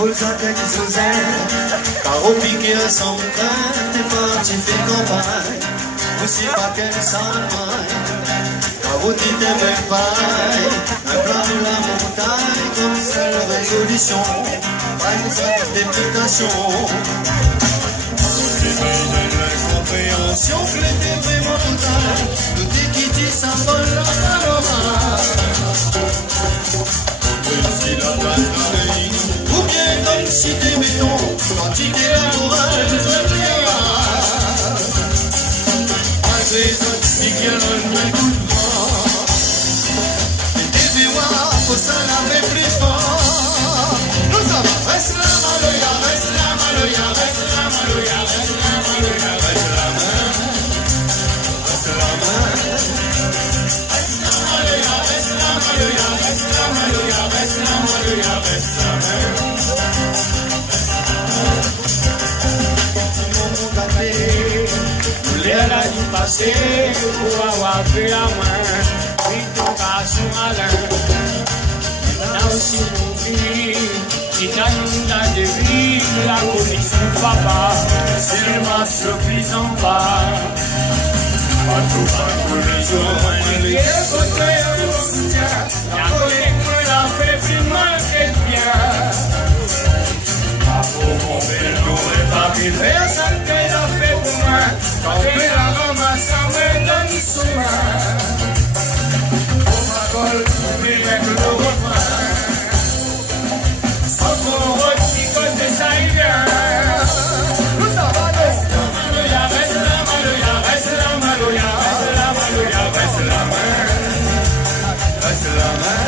Paul Jacques qui s'osait, car au piqué ensemble, t'es parti faire campagne. Aussi pas qu'elle s'enmaille, car au dit des belles pailles, un plan de la montagne, comme seule résolution, pas une seule déplication. L'incompréhension, que l'était vraiment totale, le déquiti s'envole la panorama. Si la place de Réunion, ou bien comme cité béton, quantité laborale, je malgré ça, il y a un coup de vent. Et des béois, faut ça laver plus fort. Nous avons, reste la maloya, reste la maloya, reste la maloya, reste la maloya, reste la main, reste la main. Reste la maloya, reste la maloya, reste la maloya, reste la maloya, reste la main. Tout le monde a fait, l'air a dû passer pour avoir fait la main. Puis ton garçon Alain, là aussi mon fils, qui t'a nous la devine, la commission papa, c'est le masque le plus en bas. Pas tout les jours, les côtés de soutien, la collecte l'a fait plus mal que bien. Pas pour mon bel n'aurait pas pu faire ça qu'elle a fait pour moi. Quand elle a ramassé, elle donne son main. Pour ma colle, mais avec le refrain. Sans qu'on repicote de ça, il vient. Nous avons reste la maloya, reste la maloya, reste la maloya, reste la maloya, reste la main. Reste la main.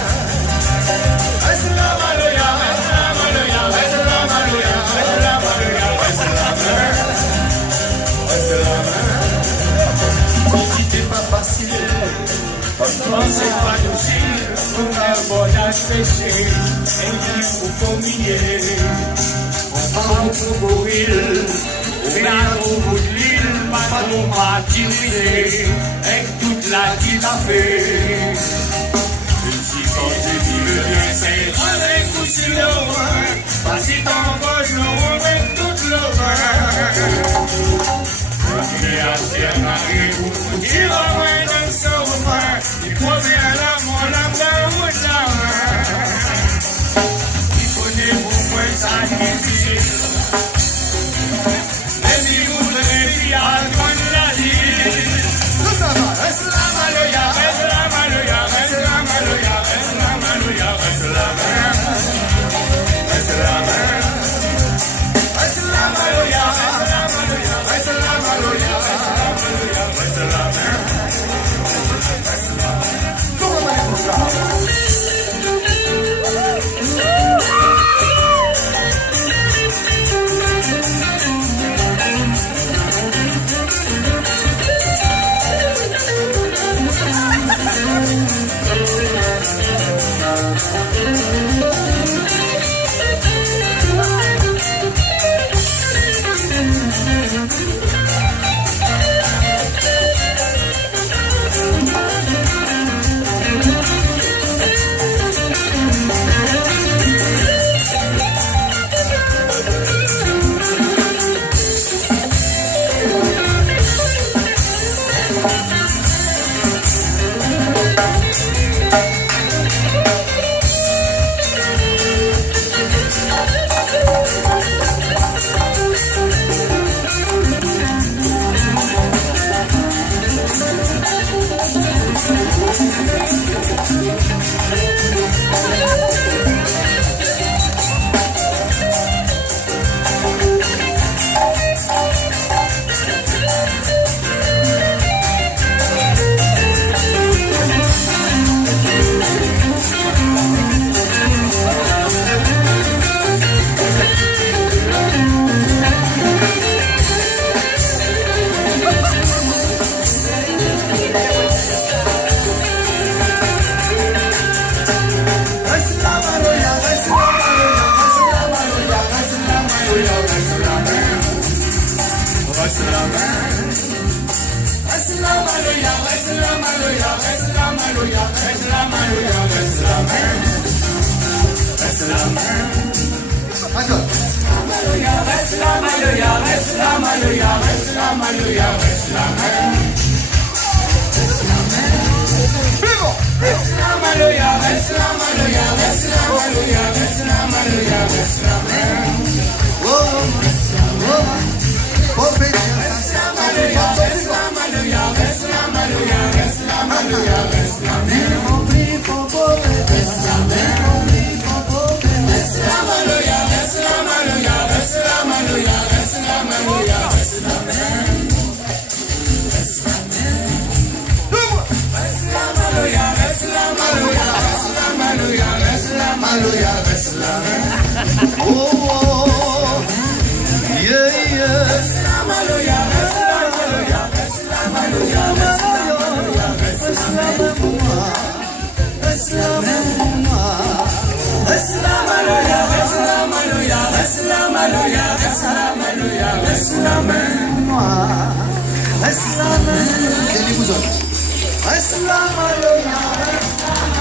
Reste la maloya, reste la maloya, reste la maloya, reste la maloya, reste la main. Reste la main. C'était pas facile, c'est pas docile, pour l'abordage péché, et il faut combiner. On parle pour Bouril, on vient au bout de l'île, pas de martyrisé, avec toute la qui t'a fait. Si quand j'ai dit le bien, c'est avec ou sur le vin, pas si t'envoies le roi avec tout le vin. Et à terre n'arrive où il va loin dans son vin, il provient à l'amour, la main ou la main. Il connaît pourquoi ça difficile. Les bigous de l'épi à loin de la ville. Tout ça va, reste la maloya, reste la maloya, reste la maloya, reste la maloya, reste la main. Reste la main. Reste la maloya, reste la maloya, reste la maloya, reste la maloya, reste la main. Reste la main. Comment on est ça? Assalamu alaikum.